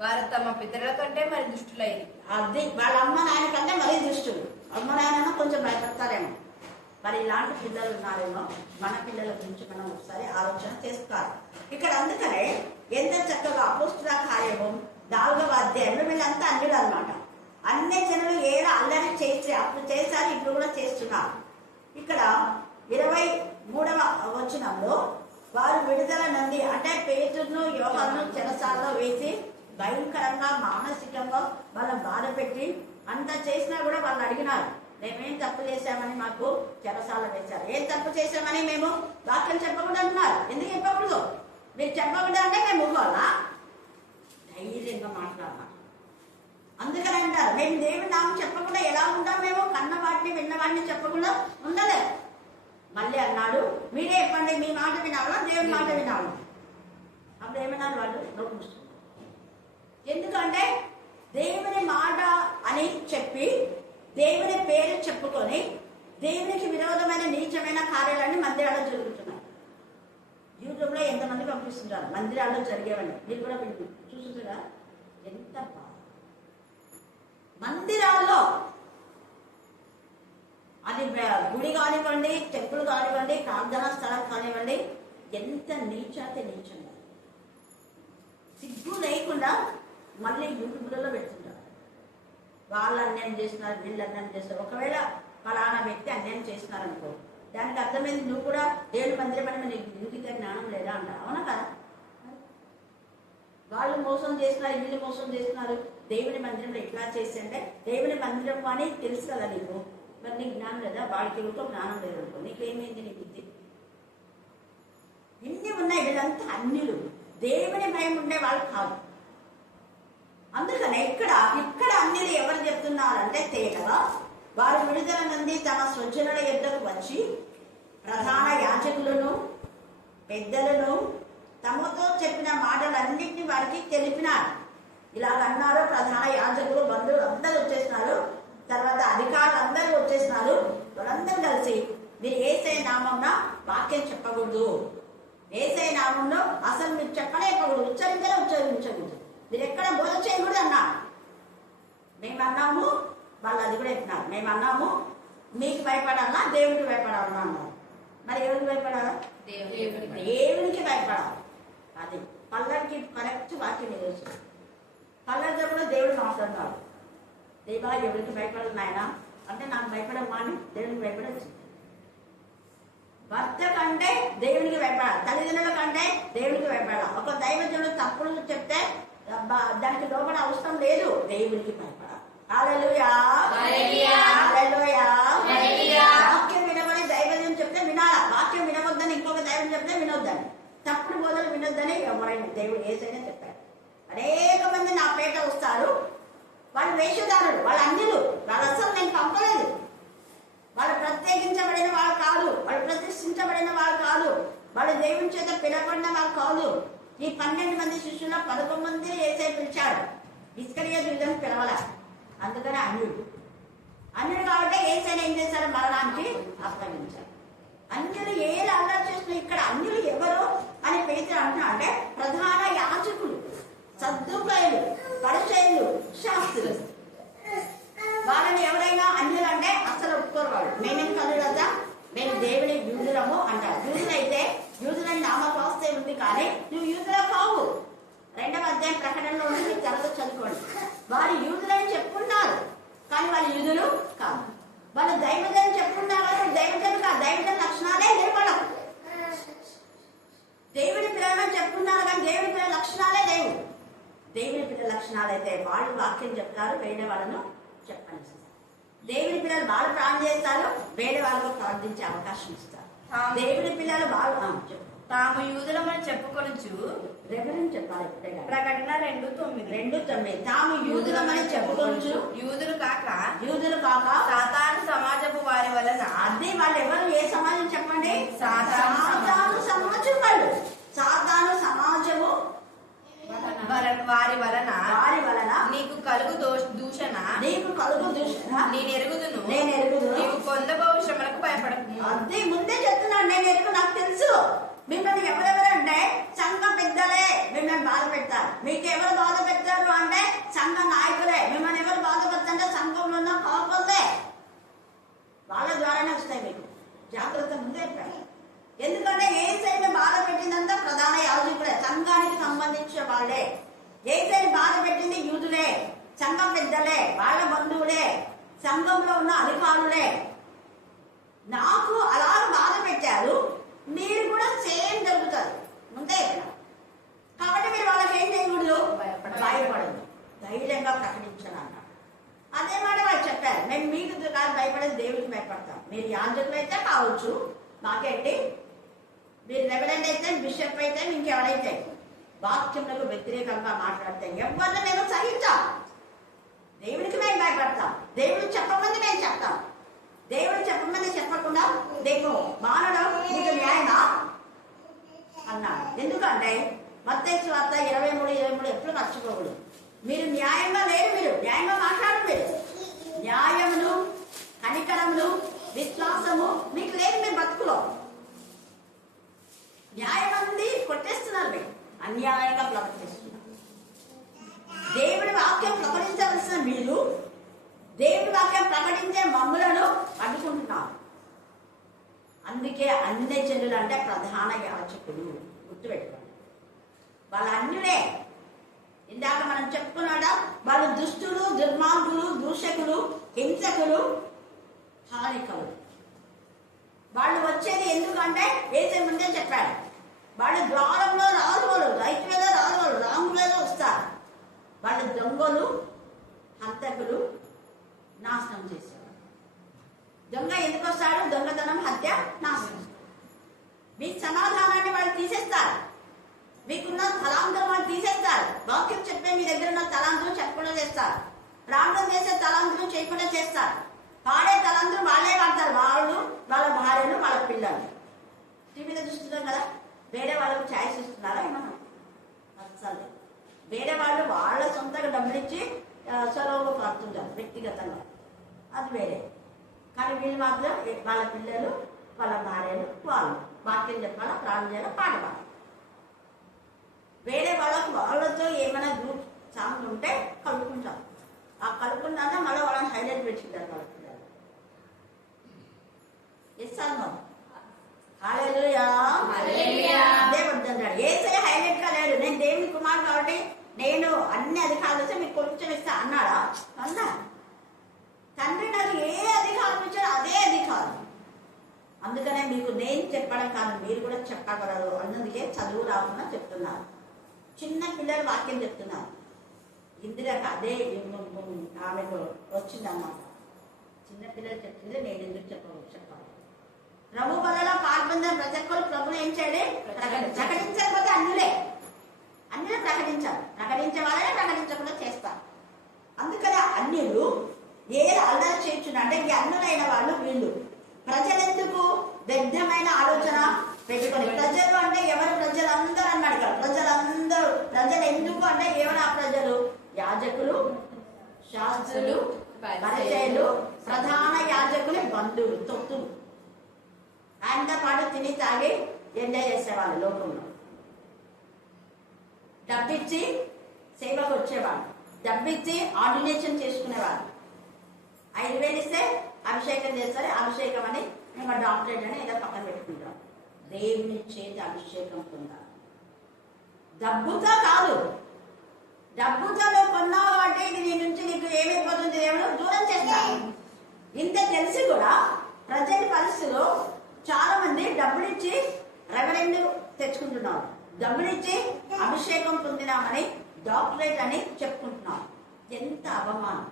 వారు తమ పితరుల కంటే మరి దుష్టులైన. అది వాళ్ళ అమ్మ నాయన కంటే మరీ దుష్టులు. అమ్మ నాయన కొంచెం భయపడతారేమో. మరి ఇలాంటి పిల్లలు ఉన్నారేమో. మన పిల్లల గురించి మనం ఒకసారి ఆలోచన చేసుకోవాలి. ఇక్కడ అందుకనే ఎంత చక్కగా అపోస్తుల కార్యము 4వ అధ్యాయంలో వీళ్ళంతా అన్యులు అనమాట. అన్ని జనులు ఏదో అల్లరి చేసి అప్పుడు చేశారు, ఇప్పుడు కూడా చేస్తున్నారు. ఇక్కడ 23వ వచనంలో వారు విడుదల నుండి అంటే పేతురును యోహాను చెరసాలలో వేసి భయంకరంగా మానసికంగా వాళ్ళ బాధ పెట్టి అంత చేసినా కూడా వాళ్ళు అడిగినారు, మేమేం తప్పు చేశామని మాకు చెరసాల వేశారు. ఏం తప్పు చేశామని మేము వాక్యం చెప్పకూడదు అంటున్నారు. ఎందుకు చెప్పకూడదు? మీరు చెప్పకూడదు అంటే మేము ఊరుకోవాలా? ధైర్యంగా మాట్లాడాలి. అందుకని అంటారు మేము దేవుని నామం చెప్పకుండా ఎలా ఉంటాం? మేము కన్న వాటిని విన్న వాటిని చెప్పకుండా ఉండలేదు. మళ్ళీ అన్నాడు మీరే చెప్పండి, మీ మాట వినాలా దేవుని మాట వినాలా? అప్పుడు ఏమన్నారు వాళ్ళు? నోపుస్తున్నారు. ఎందుకంటే దేవుని మాట అని చెప్పి దేవుని పేరు చెప్పుకొని దేవునికి విరోధమైన నీచమైన కార్యాలన్నీ మందిరాల్లో జరుగుతున్నాయి. యూట్యూబ్లో ఎంతమంది పంపిస్తుంటారు మందిరాల్లో జరిగేవని. మీరు కూడా చూస్తుంటారా? ఎంత బాధ! మందిరాల్లో అది గుడి కానివ్వండి, టెంపుల్ కానివ్వండి, ప్రార్థనా స్థలం కానివ్వండి, ఎంత నీచాతే నీచంగా సిగ్గు లేకుండా మళ్ళీ యూట్యూబ్లలో పెడుతుంటారు. వాళ్ళు అన్యాయం చేస్తున్నారు, వీళ్ళు అన్యాయం చేస్తారు. ఒకవేళ ఫలానా వ్యక్తి అన్యాయం చేస్తున్నారనుకో, దానికి అర్థమైంది నువ్వు కూడా దేవుని మందిరం అని నీకు జ్ఞానం లేదా అంటారు. అవునా కదా? వాళ్ళు మోసం చేస్తున్నారు, వీళ్ళు మోసం చేస్తున్నారు. దేవుని మందిరంలో ఎట్లా చేస్తే దేవుని మందిరం అని తెలుసు కదా నీకు, మరి నీకు జ్ఞానం లేదా? వాడికి ఎవరితో జ్ఞానం లేదనుకో, నీకేమైంది? నీ బుద్ధి ఇన్ని ఉన్నాయి. వీళ్ళంతా అన్యులు, దేవుని భయం ఉండే వాళ్ళు కాదు. అందుకనే ఇక్కడ అన్యులు ఎవరు చెప్తున్నారంటే తేటగా వారు విడుదల నుండి తమ స్వజనుల యొద్దకు వచ్చి ప్రధాన యాజకులను పెద్దలను తమతో చెప్పిన మాటలన్నింటినీ వారికి తెలిపినారు. ఇలాగన్నారు. ప్రధాన యాజకులు బంధువులు అందరూ వచ్చేసినారు, తర్వాత అధికారులు అందరూ వచ్చేసినారు. వాళ్ళందరూ కలిసి మీరు యేసయ్య నామమున వాక్యం చెప్పకూడదు, యేసయ్య నామంలో అసలు మీరు చెప్పలేకూడదు, ఉచ్చరించకూడదు, మీరు ఎక్కడ బోధ చేయకూడదు అన్నారు. మేము అన్నాము, వాళ్ళు అది కూడా చెప్పినారు. మేము అన్నాము మీకు భయపడాలా దేవుడికి భయపడాలన్నా అన్నారు. మరి ఎవరికి భయపడాలా? దేవునికి భయపడాలి. అది పల్లకి కరెక్ట్ వాక్యం ఈరోజు. పల్లెల్లో కూడా దేవుడు మాట్లాడుతున్నాడు. దేవా ఎవరికి భయపడదు నాయన అంటే నాకు భయపడమ్మా అని దేవునికి భయపడచ్చు. భర్త కంటే దేవునికి భయపడాలి, తల్లిదండ్రుల కంటే దేవునికి భయపడాలి. ఒక దైవజనుడు తప్పులు చెప్తే దానికి లోపల అవసరం లేదు, దేవునికి భయపడాలి. హల్లెలూయా, హల్లెలూయా. వాక్యం వినమని దైవజనం చెప్తే వినాలా, వాక్యం వినవద్దని ఇంకొక దైవం చెప్తే వినొద్దని, తప్పుడు బోధలు వినొద్దని ఎవరైనా దేవుడు ఏసైనా చెప్పారు. అనేక మంది నా పేట వస్తారు, వాళ్ళు వేషధారులు, వాళ్ళు అన్యులు, వాళ్ళు అసలు నేను పంపలేదు, వాళ్ళు ప్రత్యేకించబడిన వాళ్ళు కాదు, వాళ్ళు ప్రతిష్ఠించబడిన వాళ్ళు కాదు, వాళ్ళు దేవుని చేత పిలవబడిన వాళ్ళు కాదు. ఈ 12 మంది శిష్యుల్లో 11 మంది యేసయ్య పిలిచాడు, ఇస్కరియోతు యూదాను పిలవల. అందుకని అన్యుడు కాబట్టి యేసయ్యను ఏం చేశారు? మరణానికి అప్పగించారు. అన్యులు ఏళ్ళు అల్లరి చేస్తున్నారు. ఇక్కడ అన్యులు ఎవరు అని పేతురు అంటున్నా అంటే ప్రధాన యాజకులు, సద్దూకయులు, పరిసయ్యులు, శాస్త్రులు. వాళ్ళని ఎవరైనా అన్యులు అంటే అసలు ఒప్పుకోరు. వాళ్ళు మేమేం కలుగుదా, మేము దేవుని యూదులము అంటారు. యూదులైతే యూదులని నామకాస్తే ఉంది, కానీ నువ్వు యూదులో కావు. 2వ అధ్యాయం ప్రకటనలో ఉంది, తర్వాత చదువుకోండి. వారు యూదులని చెప్పుకున్నారు, కానీ వాళ్ళు యూదులు కాదు. వాళ్ళు దైవజనం చెప్పుకున్నారు, కానీ దైవజనం కాదు. దైవజన లక్షణాలే లేవు వాళ్ళకు. దేవుని పిల్లలని చెప్పుకున్నారు, కానీ దేవుని పిల్లల లక్షణాలే లేవు. దేవుని పిల్లల లక్షణాలు అయితే వాళ్ళు వాక్యం చెప్తారు, వేరే వాళ్ళను చెప్పనిస్తారు. దేవుని పిల్లలు వాళ్ళు ప్రార్థన చేస్తారు, వేరే వాళ్ళకు ప్రార్థించే అవకాశం ఇస్తారు. దేవుని పిల్లలు వాళ్ళు తాము యూదులమని చెప్పుకొనొచ్చు. రెఫరెన్స్ చెప్పాలి. ప్రకటన 2:9. తాము యూదులమని చెప్పుకొనొచ్చు, యూదులు కాక సాతాను సమాజపు వారి వలన. అదే వాళ్ళు ఎవరు? ఏ సమాజం చెప్పండి? సాతాను సమాజం. వాళ్ళు సాతాను సమాజము వారి వలన నీకు కలుగు దూషణ నేను ఎరుగుదును నీవు పొందబోవు శ్రమలకు భయపడకు. అదే ముందే చెప్తున్నాడు, నేను ఎరుగు, నాకు తెలుసు. మిమ్మల్ని ఎవరెవరంటే సంఘ పెద్దలే మిమ్మల్ని బాధ పెడతారు. మీకు ఎవరు బాధ పెడతారు అంటే సంఘ నాయకులే. మిమ్మల్ని ఎవరు బాధ పెడతారంటే సంఘంలో ఉన్న కాపులే. వాళ్ళ ద్వారానే వస్తాయి మీకు. జాగ్రత్త ముందే చెప్పారు. ఎందుకంటే యేసయ్యను బాధ పెట్టిందంతా ప్రధాన యాజకులే, సంఘానికి సంబంధించిన వాళ్ళే. యేసయ్యను బాధ పెట్టింది యూదులే, సంఘ పెద్దలే, వాళ్ళ బంధువులే, సంఘంలో ఉన్న అధికారులే. నాకు అలా బాధ పెట్టారు, మీరు కూడా సేమ్ జరుగుతారు ముందే. కాబట్టి మీరు వాళ్ళకి ఏం చేయకూడదు? భయపడదు, ధైర్యంగా ప్రకటించాలన్నారు. అదే మాట వాళ్ళు చెప్పారు, మేము మీకు కాదు భయపడేది అయితే కావచ్చు, మాకేంటి. మీరు రెవరెండ్ అయితే, బిషప్ అయితే, ఇంకెవరైతే వాక్యములకు వ్యతిరేకంగా మాట్లాడితే ఎవరిని మేము సహించాం. దేవుడికి మేము భయపడతాం. దేవుడు చెప్పమంది మేము చెప్తాం. దేవుడు చెప్పమంది చెప్పకుండా నీకు మానడం నీకు న్యాయమా అన్నాడు. ఎందుకంటే మత్తయి సువార్త 23:23 ఎప్పుడు మర్చిపోకూడదు. మీరు న్యాయంగా లేరు, మీరు న్యాయంగా మాట్లాడు. మీరు న్యాయములు, కనికరములు, విశ్వాసము మీకు లేదు. మీ బతుకులో న్యాయం అంది కొట్టేస్తున్నారు. మీరు అన్యాయంగా ప్రవర్తిస్తున్నారు. దేవుడి వాక్యం ప్రకటించవలసిన మీరు దేవుడి వాక్యం ప్రకటించే మమ్ములను అడ్డుకుంటున్నారు. అందుకే అన్ని జనులు అంటే ప్రధాన యాజకులు గుర్తుపెట్టుకోండి. వాళ్ళ అన్యులే. ఇందాక మనం చెప్పుకున్నాడా, వాళ్ళు దుష్టులు, దుర్మార్గులు, దూషకులు, హింసకులు, హానికలు. వాళ్ళు వచ్చేది ఎందుకంటే వేసే ముందే చెప్పాడు, వాళ్ళు ద్వారంలో రాజులు, రైతు మీద రాజులు, రాములలో వస్తారు. వాళ్ళు దొంగలు, హంతకులు, నాశనం చేసేవాడు. దొంగ ఎందుకు వస్తాడు? దొంగతనం, హత్య, నాశనం. మీ సమాధానాన్ని వాళ్ళు తీసేస్తారు. మీకున్న తలాంతులు వాళ్ళు తీసేస్తారు. వాక్యం చెప్పే మీ దగ్గర ఉన్న తలాంతులు చెప్పకుండా చేస్తారు. ప్రార్థన చేసే తలాంతులు చేయకుండా చేస్తారు. పాడే తలాంతులు వాళ్ళే వాడతారు. వాళ్ళు, వాళ్ళ భార్యలు, వాళ్ళ పిల్లలు. టీవీలో చూస్తున్నాం కదా, వేరే వాళ్ళకు ఛాయిస్ ఇస్తున్నారా ఏమన్నా? అసలు వేరే వాళ్ళు వాళ్ళ సొంతంగా డబ్బులు ఇచ్చి సొలవుగా పడుతుంటారు వ్యక్తిగతంగా, అది వేరే. కానీ వీళ్ళు మాత్రం వాళ్ళ పిల్లలు, వాళ్ళ భార్యలు, వాళ్ళు వాక్యం చెప్పాలా, ప్రార్థన చేయాలా, పాట పాడాలి. వేరే వాళ్ళతో ఏమైనా గ్రూప్ సాంగ్ ఉంటే కలుపుకుంటారు. ఆ కలుపుకున్నాక మళ్ళీ వాళ్ళని హైలైట్ పెట్టింటారు వాళ్ళ పిల్లలు. ఇస్తాను అదే వద్దంటాడు. ఏసే హైలైట్ గా లేడు. నేను దేవుని కుమార్ కాబట్టి నేను అన్ని అధికారులు వస్తే మీకు కొంచెం ఇస్తా అన్నాడా? అన్నా. తండ్రి నాకు ఏ అధికారం ఇచ్చాడో అదే అధికారం. అందుకనే మీకు నేను చెప్పడం కాదు, మీరు కూడా చెప్పగలరు. అందుకే చదువు రాకుండా చెప్తున్నారు. చిన్న పిల్లలు వాక్యం చెప్తున్నారు. ఇందిరాకి అదే ఆమెకు వచ్చిందన్నమాట. చిన్న పిల్లలు చెప్తుంది, నేను ఎందుకు చెప్పాలి. ప్రభు వల్ల పాల్పొందిన ప్రతి ఒక్కరు ప్రభులు ఏం చేయాలి? ప్రకటించకపోతే అన్నులే ప్రకటించాలి. ప్రకటించే వాళ్ళనే ప్రకటించకుండా చేస్తారు. అందుకని అన్యులు ఏ అల్లరి చేయొచ్చును అంటే ఈ అన్నులైన వాళ్ళు వీళ్ళు. ప్రజలెందుకు వ్యర్థమైన ఆలోచన పెట్టుకొని, ప్రజలు అంటే ఎవరు? ప్రజలందరూ అన్నాడు కదా. ప్రజలందరూ. ప్రజలు ఎందుకు అంటే ఎవరు ఆ ప్రజలు? యాజకులు, శాస్త్రులు, పరిచయులు, ప్రధాన యాజకులు, బంధువులు, తొత్తులు. ఆయనతో పాటు తిని తాగి ఎంజాయ్ చేసేవాళ్ళు లోకంలో. డబ్బిచ్చి సేవకు వచ్చేవాళ్ళు, డబ్బిచ్చి ఆర్డినేషన్ చేసుకునేవాళ్ళు. 5,000 ఇస్తే అభిషేకం చేస్తారు. అభిషేకం అని ఇంకా డాక్టరేట్ అని ఏదో పక్కన పెట్టుకుంటాం. దేవుని చేతి అభిషేకం పొందాలి. డబ్బుతో కాదు. డబ్బుతో నువ్వు కొన్నావు అంటే ఇది నీ నుంచి నీకు ఏమైపోతుంది? దేవుడు దూరం చేస్తాడు. ఇంత తెలిసి కూడా ప్రజెంట్ పరిస్థితిలో చాలా మంది డబ్బులిచ్చి రెవరెండ్ తెచ్చుకుంటున్నారు. డబ్బులిచ్చి అభిషేకం పొందినామని, డాక్టరేట్ అని చెప్పుకుంటున్నాం. ఎంత అవమానం!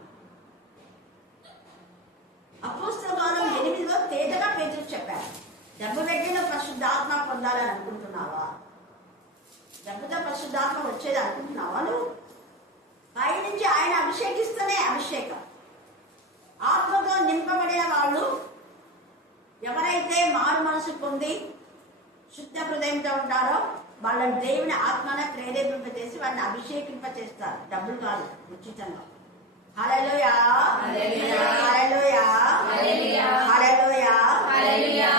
అపోస్తలుల 8లో తేటగా పేతురు చెప్పారు, డబ్బు పెట్టి నువ్వు పరిశుద్ధాత్మ పొందాలని అనుకుంటున్నావా? డబ్బుతో పరిశుద్ధాత్మ వచ్చేది అనుకుంటున్నావా? నువ్వు పైనుంచి ఆయన అభిషేకిస్తేనే అభిషేకం. ఆత్మతో నింపబడిన వాళ్ళు ఎవరైతే మారు మనసు పొంది శుద్ధ హృదయంతో ఉంటారో వాళ్ళని దేవుని ఆత్మనే ప్రేరేపింపజేసి వాళ్ళని అభిషేకింపచేస్తారు. డబ్బులు కాదు, ఉచితంగా. హల్లెలూయా, హల్లెలూయా, హల్లెలూయా.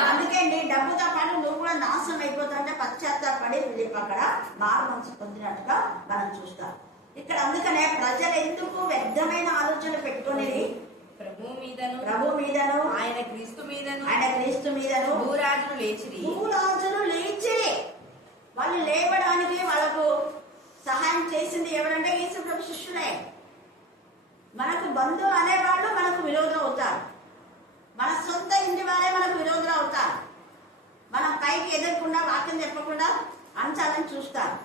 అందుకే నీ డబ్బుతో పాటు నువ్వు కూడా నాశనం అయిపోతుంటే పశ్చాత్తాపడి అక్కడ మారు మనసు పొందినట్టుగా మనం చూస్తాం ఇక్కడ. అందుకనే ప్రజలు ఎందుకు వ్యర్థమైన ఆలోచనలు పెట్టుకుని ప్రభు మీదను ఆయన క్రీస్తు మీదను భూరాజులు లేచిరి. వాళ్ళు లేవడానికి వాళ్ళకు సహాయం చేసింది ఎవరంటే యేసు ప్రభు శిష్యులే. మనకు బంధువులు అనేవాళ్ళు మనకు విరోధం అవుతారు. మన సొంత ఇంటి వారే మనకు విరోధులు అవుతారు. మనం పైకి ఎదురకుండా వాక్యం చెప్పకుండా అంచాలని చూస్తారు.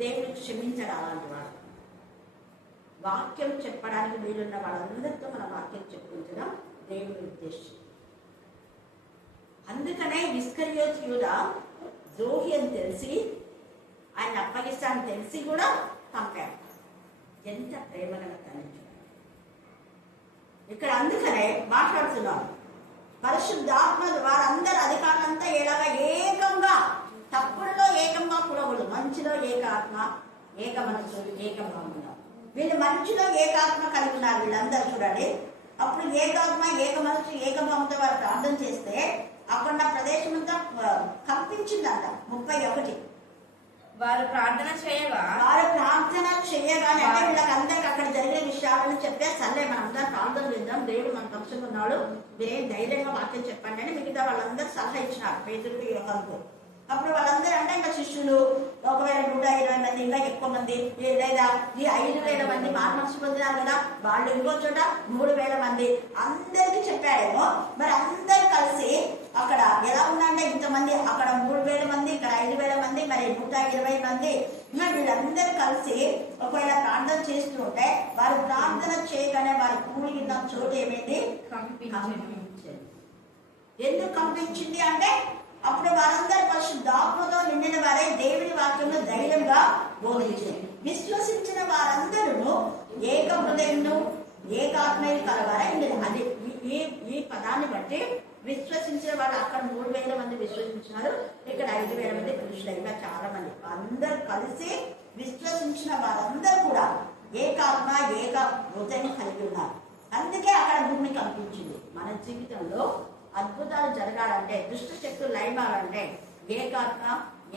దేవుడు క్షమించడు అలాంటి వాడు. వాక్యం చెప్పడానికి వీలున్న వాళ్ళందరితో మన వాక్యం చెప్పించడం దేవుని ఉద్దేశం. ఇస్కరియోతు యూదా ద్రోహి అని తెలిసి ఆయన అప్పగిస్తానని తెలిసి కూడా పంపాడు. ఎంత ప్రేమగా తండ్రి. ఇక్కడ అందుకనే మాట్లాడుతున్నాను, పరిశుద్ధాత్మ వారందరూ అధికారులంతా ఎలాగా ఏకంగా, తప్పుల్లో ఏకంగా పురవులు, మంచిలో ఏక ఆత్మ, ఏక మనసు, ఏక భావన. వీళ్ళు మంచిలో ఏకాత్మ కలిగి ఉన్నారు వీళ్ళందరూ చూడండి. అప్పుడు ఏకాత్మ, ఏక మనసు, ఏక భావంతో వారు ప్రార్థన చేస్తే అక్కడ నా ప్రదేశం అంతా కంపించిందంట. 31 వారు ప్రార్థన చేయగానే అంటే వీళ్ళకి అందరికి అక్కడ జరిగే విషయాలను చెప్తే సర్లే మనందరం ప్రార్థన చేద్దాం, దేవుడు మన పక్షంగా ఉన్నాడు, మీరేం ధైర్యంగా వాక్యం చెప్పండి అని మిగతా వాళ్ళందరూ సలహా ఇచ్చినారు పేతురుకు, యోహానుకు. అప్పుడు వాళ్ళందరూ అంటే ఇంకా శిష్యులు ఒకవేళ 120 మంది, ఇంకా ఎక్కువ మంది, లేదా ఈ 5,000 మంది మార్మర్చి పొందినారు కదా, వాళ్ళు ఇంకో చోట 3,000 మంది అందరికీ చెప్పాడేమో. మరి అందరు కలిసి అక్కడ ఎలా ఉందంటే ఇంతమంది, అక్కడ 3,000 మంది, ఇక్కడ 5,000 మంది, మరి 120 మంది, మరి వీళ్ళందరూ కలిసి ఒకవేళ ప్రార్థన చేస్తుంటే వారు ప్రార్థన చేయగానే వారు కూలిన చోటు ఏమైంది? కంపించింది. ఎందుకు కంపించింది అంటే అప్పుడు వారందరూ పరిశుద్ధాత్మతో నిండిన వారే దేవుని వాక్యంలో ధైర్యంగా బోధించారు. విశ్వసించిన వారందరూ ఏక హృదయంను ఏకాత్మీయులు కలవారై అది ఈ పదాన్ని బట్టి విశ్వసించిన వాళ్ళు అక్కడ 3,000 మంది విశ్వసించినారు, ఇక్కడ 5,000 మంది పురుషులు, ఇంకా చాలా మంది అందరూ కలిసి విశ్వసించిన వారందరూ కూడా ఏకాత్మ ఏక హృదయం కలిగి ఉన్నారు. అందుకే అక్కడ భూమి కంపించింది. మన జీవితంలో అద్భుతాలు జరగాలంటే, దుష్ట శక్తులు లయమాలంటే ఏకాత్మ,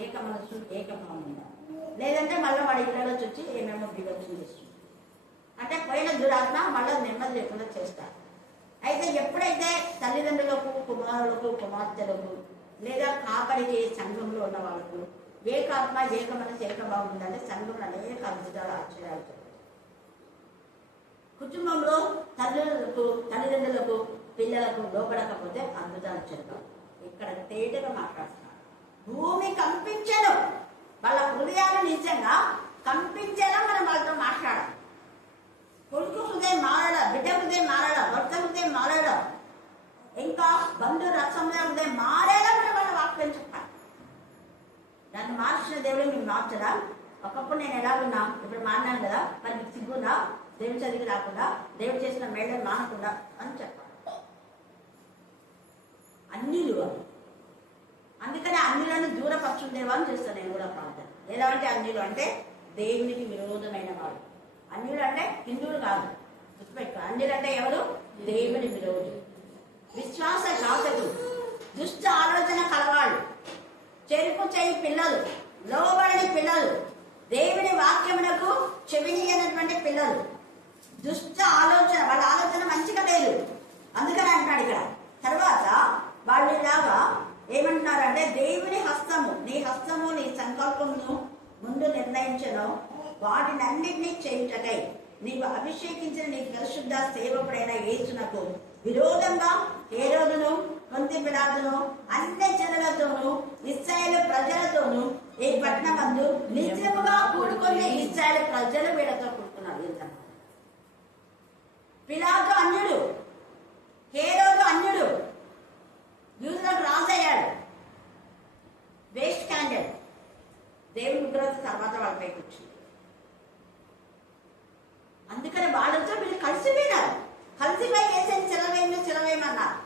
ఏక మనసు, ఏక భావం ఉండాలి. లేదంటే మళ్ళీ వాడి ఇళ్ళలో వచ్చి ఏమేమో బిగర్చం చేస్తుంది. అంటే పోయిన దురాత్మ మళ్ళీ నెమ్మది లేకుండా చేస్తారు. అయితే ఎప్పుడైతే తల్లిదండ్రులకు, కుమారులకు, కుమార్తెలకు, లేదా కాపరికి, సంఘంలో ఉన్న వాళ్ళకు ఏకాత్మ, ఏక మనసు, ఏక భావం ఉందంటే సంఘంలో అనేక అద్భుతాలు, ఆశ్చర్యాలు జరుగుతాయి. కుటుంబంలో తల్లిదండ్రులకు, పిల్లలకు లోపడకపోతే అద్భుతాలు జరగవు. ఇక్కడ తేటగా మాట్లాడుతున్నారు. భూమి కంపించను, వాళ్ళ హృదయాలు నిజంగా కంపించేలా మనం వాళ్ళతో మాట్లాడాలి. కొడుకు హృదయం మారడం, బిడ్డ హృదయం మారడం, భర్త హృదయం మారడం, ఇంకా బంధు రక్షణ హృదయం మారేలా మనం వాళ్ళ వాక్యం చెప్పాలి. దాన్ని మార్చిన దేవుడు మీరు మార్చరా? ఒకప్పుడు నేను ఎలాగున్నా, ఇప్పుడు మారినాను కదా, మరి మీకు సిగ్గుందా? దేవుడి చదివి రాకుండా, దేవుడు చేసిన మేళను మానకుండా అని చెప్పాలి. అన్నిలు, అందుకని అన్నిలను దూరపరచుండేవా అని చేస్తాను నేను కూడా ప్రార్థన. ఎలాంటి అన్నిలు అంటే దేవునికి విరోధమైన వాడు. అన్యులు అంటే హిందువులు కాదు, గుర్తుపెట్టుకో. అన్యులు అంటే ఎవరు? దేవుని విరోధులు, విశ్వాస ఘాతకులు, దుష్ట ఆలోచన కలవాళ్ళు, చెరుపు చేయి పిల్లలు, లోబడని పిల్లలు, దేవుని వాక్యమునకు చెవినీయనటువంటి పిల్లలు, దుష్ట ఆలోచన, వాళ్ళ ఆలోచన మంచిగా లేదు. అందుకని అంటున్నాడు ఇక్కడ. తర్వాత వాళ్ళు ఇలాగా ఏమంటున్నారంటే దేవుని హస్తము, నీ హస్తము నీ సంకల్పమును ముందు నిర్ణయించను, వాటినన్నింటినీ చేయుటకై నీవు అభిషేకించిన నీ పరిశుద్ధ సేవకుడైన యేసునకు విరోధంగా హేరోదును, పొంతి పిలాతును, అన్ని జనులతోనూ ఇశ్రాయేలు ప్రజలతోనూ ఈ పట్టణమందు నిజముగా కూడుకున్న ఇశ్రాయేలు ప్రజలు వీళ్ళతో కూడుకున్నారు. పిలాతు అన్యుడు, హేరోదు అన్యుడు, యూదులకు రాజయ్యాడు, వేస్ట్ క్యాండిడేట్. దేవుని ఉగ్రత తర్వాత వాళ్ళపైకి వచ్చింది. అందుకని వాళ్ళతో వీళ్ళు కలిసిపోయినారు. కలిసిపోయి ఏసని చెలవేయమన్నారు.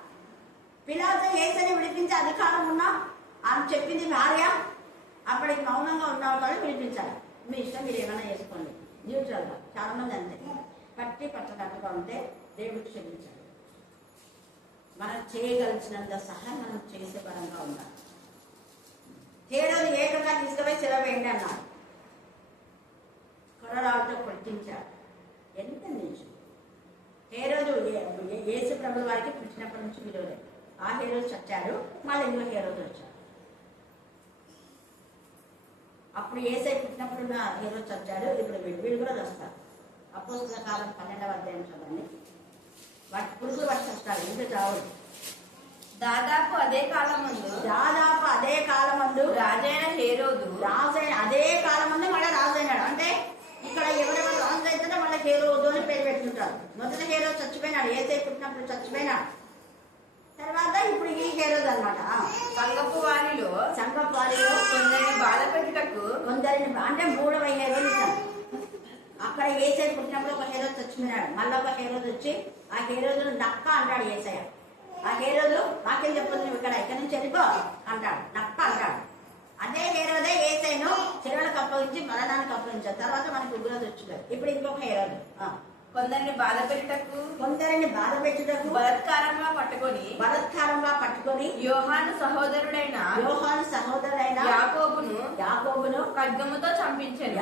పిలాతు ఏసని విడిపించే అధికారం ఉన్నా ఆమె చెప్పింది భార్య, అప్పటికి మౌనంగా ఉన్నావు కానీ విడిపించాలి, మీ ఇష్టం, మీరు ఏమైనా చేసుకోండి. న్యూట్రల్గా. చాలా మంది అంతే, పట్టనట్టుగా ఉంటే దేవుడికి క్షమించాలి. మనం చేయగలిగినంత సహాయం మనం చేసే పరంగా ఉండాలి. హేరోదు ఏకంగా తీసుకుపోయి సెలవేయండి అన్నారు. కొరడాలతో కొట్టించాడు. ఎంత నీచు! హేరోదు యేసు ప్రభుల వారికి పుట్టినప్పటి నుంచి విలువలే. ఆ హేరోదు చచ్చాడు, మళ్ళీ ఇంకో హేరోదు వచ్చాడు. అప్పుడు యేసై పుట్టినప్పుడు ఉన్న హేరోదు చచ్చాడు, ఇప్పుడు వీళ్ళు కూడా వస్తారు. అపోస్తల కాలం 12వ అధ్యాయం చదవండి. వాటి పురుగులు వాటి చస్తారు, ఇంట్లో చావు. దాదాపు అదే కాలమందు రాజైన హేరోదు, అదే కాలమందు మళ్ళీ రాజైనాడు. అంటే ఇక్కడ ఎవరెవరు రాజు అయితేనే మళ్ళీ హేరోదు అని పేరు పెట్టుకుంటారు. మొదటి హేరోదు చచ్చిపోయినాడు, యేసై పుట్టినప్పుడు చచ్చిపోయినాడు. తర్వాత ఇప్పుడు ఈ హేరోదు అనమాట. సంగపు వారిలో సంగపు వారిలో కొందరిని బాధ పెట్టుటకు కొందరిని అంటే 3వ హేరోదు ఇచ్చాం. అక్కడ ఏసై పుట్టినప్పుడు ఒక హేరోదు వచ్చినాడు, మళ్ళీ ఒక హేరోదు వచ్చి ఆ హేరోదును నక్క అంటాడు ఏసయ్య. ఆ హేరోదు నాకేం చెప్తుంది, నువ్వు ఇక్కడ నుంచి వెళ్ళిపో అంటాడు, నక్క అంటాడు. అదే హేరోదే ఏసైను చెరువులకు అప్పగించి మరణానికి అప్పగించారు. తర్వాత మనకి ఉగ్రత వచ్చింది. ఇప్పుడు ఇంకొక హేరోదు కొందరిని బాధ పెట్టుటకు బలత్కారంగా పట్టుకొని యోహాను సహోదరుడైన యాకోబును ఖడ్గముతో చంపించాడు.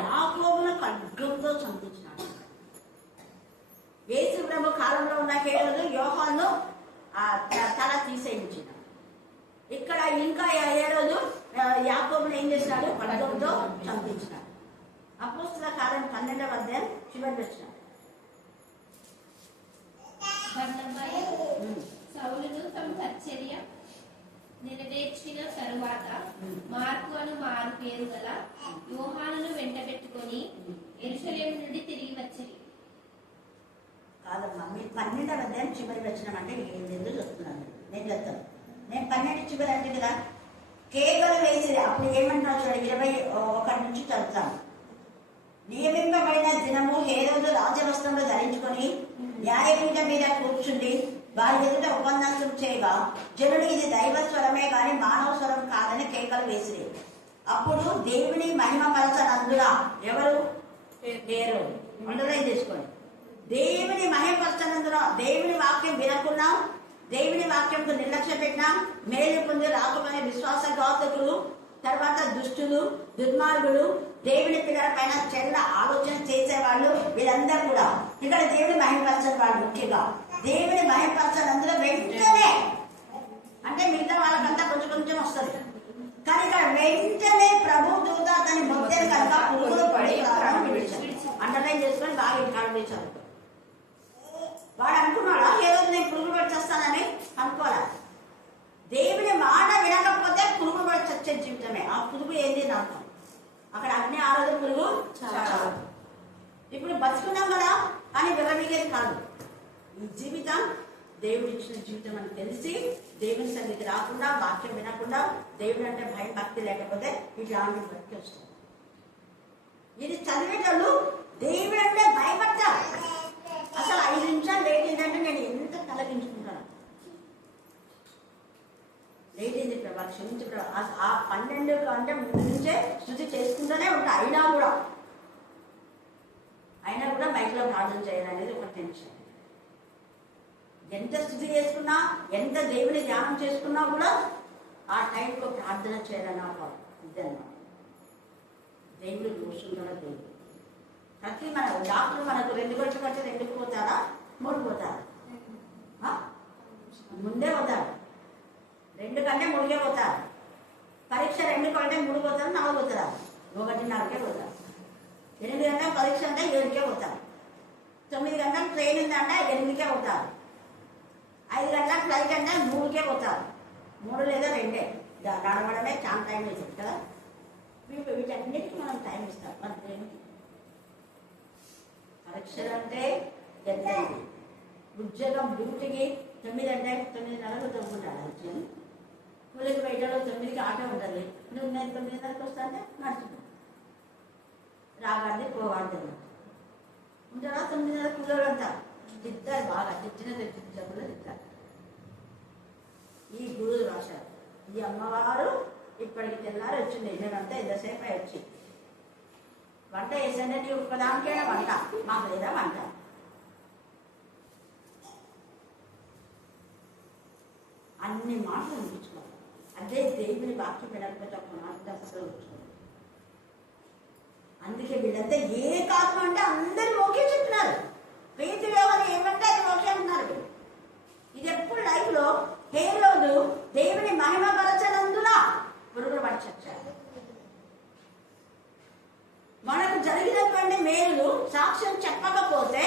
యేసు ప్రభు కాలంలో ఉన్న హేరోదు యోహాను తల తీసేయించిన. ఇక్కడ ఇంకా హేరోదు యాకోబును ఏం చేసినాడు, ఖడ్గంతో చంపించినాడు. అపోస్తల కాలం 12వ అధ్యాయం చివరికి వచ్చినాడు. సౌలును తమ పరిచర్య నెరవేర్చిన తరువాత మార్కు అను మారు పేరు గల యోహానును వెంటబెట్టుకొని యెరూషలేము నుండి తిరిగి వచ్చి. కాదమ్మా, మీరు 12వ అధ్యాయం చివరికి వచ్చినామంటే ఎందుకు చెప్తున్నాను, నేను చెప్తాను. నేను 12 చివరి అంటే కదా కేకలు వేసి అప్పుడు ఏమంటున్నా చూడండి, 21 నుంచి చదువుతాను. నియమింపబడిన దినము హేరోదు రాజవస్త్రంలో ధరించుకొని న్యాయపీఠం మీద కూర్చుండి వారి ఎదుట ఉపన్యాసం చేయగా జనుడు ఇది దైవ స్వరమే గాని మానవ స్వరం కాదని కేకలు వేసిరి. అప్పుడు దేవుని మహిమపరచనందున ఎవరు, హేరోదు అండర్లైన్ చేసుకోండి. దేవుని మహిమపరచనందున దేవుని వాక్యం వినకున్నా, దేవుని వాక్యంకు నిర్లక్ష్య పెట్టినా, మేలు పొంది రాకపోయిన విశ్వాసఘాతకులు, తర్వాత దుష్టులు, దుర్మార్గులు, దేవుని పిల్లల పైన చెడ్డ ఆలోచన చేసేవాళ్ళు, వీళ్ళందరూ కూడా ఇక్కడ దేవుని మహిమపరచని వాళ్ళు. ముఖ్యంగా దేవుని మహిమపరచని అందులో వెంటనే అంటే మిగతా వాళ్ళకంతా కొంచెం కొంచెం వస్తుంది, కానీ ఇక్కడ వెంటనే ప్రభు దూత దాన్ని మొత్తం కనుక పురుగులు పడి అండర్లైన్ చేసుకొని బాగా ఇంటి చదువు. వాడు అనుకున్నాడా ఏదో నేను పురుగులు పడి చేస్తానని అనుకోవాలి. దేవుని మాట వినకపోతే పురుగు పడి చచ్చే జీవితమే. ఆ పురుగు ఏంది నాకు అక్కడ అగ్ని ఆరోగ్య పురుగు చాలు. ఇప్పుడు బతుకున్నాం కదా కానీ విరమిగేది కాదు. ఈ జీవితం దేవుడు ఇచ్చిన జీవితం అని తెలిసి దేవుని సన్నిధికి రాకుండా, వాక్యం వినకుండా, దేవుడు అంటే భయం భక్తి లేకపోతే ఇట్లాంటి బతికి వస్తుంది. ఇది చదివేటోళ్ళు దేవుడు అంటే భయపడతారు. అసలు 5 నిమిషాలు లేట్ ఏంటంటే నేను ఎంత తలగించుకుంటాను. లేట్ ఏంది ప్రభా క్షమించి ప్రభా. ఆ 12 అంటే ముందు నుంచే స్థుతి చేసుకుంటూనే ఉంటా. అయినా కూడా బయటలో ప్రార్థన చేయాలనేది ఒక టెన్షన్. ఎంత స్థుతి చేసుకున్నా, ఎంత దేవుని ధ్యానం చేసుకున్నా కూడా ఆ టైంలో ప్రార్థన చేయాలని ఒక ఇదన్నమాట. దేవుడు చూసుకుంటాడా దేవుడు. ప్రతి మన డాక్టర్ మనకు 2 గంటలు కట్టి 2కి పోతారా 3 పోతారా? ముందే పోతారు. 2 కంటే 3కే పోతారు. పరీక్ష 2 కంటే 3 పోతారు, 4 పోతారా? 1:30కే పోతారు. 8 గంటల పరీక్ష అంటే 7కే పోతారు. 9 గంటల ట్రైన్ ఉందంటే 8కే పోతారు. 5 గంటల ఫ్లైట్ అంటే 3కే పోతారు. 3 లేదా 2 నడవడమే చాలా టైం వేసేది కదా. వీటన్నిటికీ మనం టైం ఇస్తాం. మన దేనికి పరీక్షలు అంటే ఎంత, ఉద్యోగం డ్యూటీకి 9 అంటే 9:30 తగ్గుంటాడు. కూలికి బయటలో 9కి ఆటో ఉంటుంది. నువ్వు నేను 9:30కి వస్తా అంటే నడుచుకో, రాగానే పోవాడు ఉంటారా. 9:30 కూలోడు అంతా తిట్టారు, బాగా తిట్టిన కూడా తిట్టారు. ఈ గురువులు రాశారు. ఈ అమ్మవారు ఇప్పటికి తెల్లారి వచ్చింది. మేమంతా ఎంతసేపు వచ్చి వంట వేసండి, నీ ఒక్కదానికైనా వంట, మాకు లేదా వంట. అన్ని మాటలు ఉంచుకోవాలి. అదే దేవుని వాక్యం వినకపోతే ఒక మాట అసలు ఉంచుకోవాలి. అందుకే వీళ్ళంతా ఏ కాదు అంటే అందరూ ఓకే చెప్తున్నారు. పేతులు అని ఏమంటే అది ఓకే అంటున్నారు. ఇది ఎప్పుడు లైఫ్ లో హేరోదు దేవుని మహిమ పరచనందున పురుగులు పడి చచ్చారు. మనకు జరిగినటువంటి మేలు సాక్ష్యం చెప్పకపోతే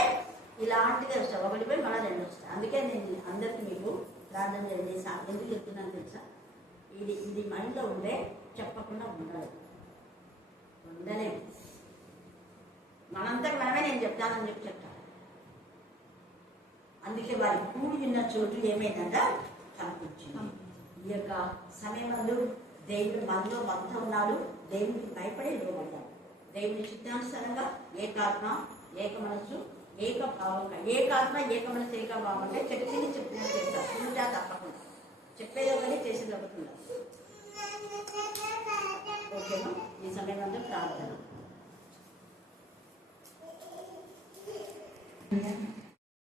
ఇలాంటిది వస్తాయి. 1 పోయి మళ్ళీ 2 వస్తాయి. అందుకే నేను అందరికీ మీకు ప్రార్థన చేయండి. ఎందుకు చెప్తున్నాను తెలుసా? ఇది మైండ్లో ఉండే చెప్పకుండా ఉండలేదు. మనంతా మనమే నేను చెప్తానని చెప్తాను. అందుకే వారి కూడి ఉన్న చోటు ఏమైందంట కనిపించింది. ఈ యొక్క సమయంలో దేవుడు మనలో మొత్తం ఉన్నాడు. దేవుడికి భయపడి ఇవ్వబడ్డాడు. దేవుని చిత్తానుసారంగా ఏకాత్మ ఏక మనస్సు ఏక భావంగా, ఏకాత్మ ఏక మనస్సు ఏక భావం అంటే చెప్పింది చెప్పినట్టు చేస్తారు. ఇంకా తప్పకుండా చెప్పేది ఒకటి చేసేది ఒకటి ఉండదు. ఓకేనా? ఈ సమయంలో ప్రార్థన.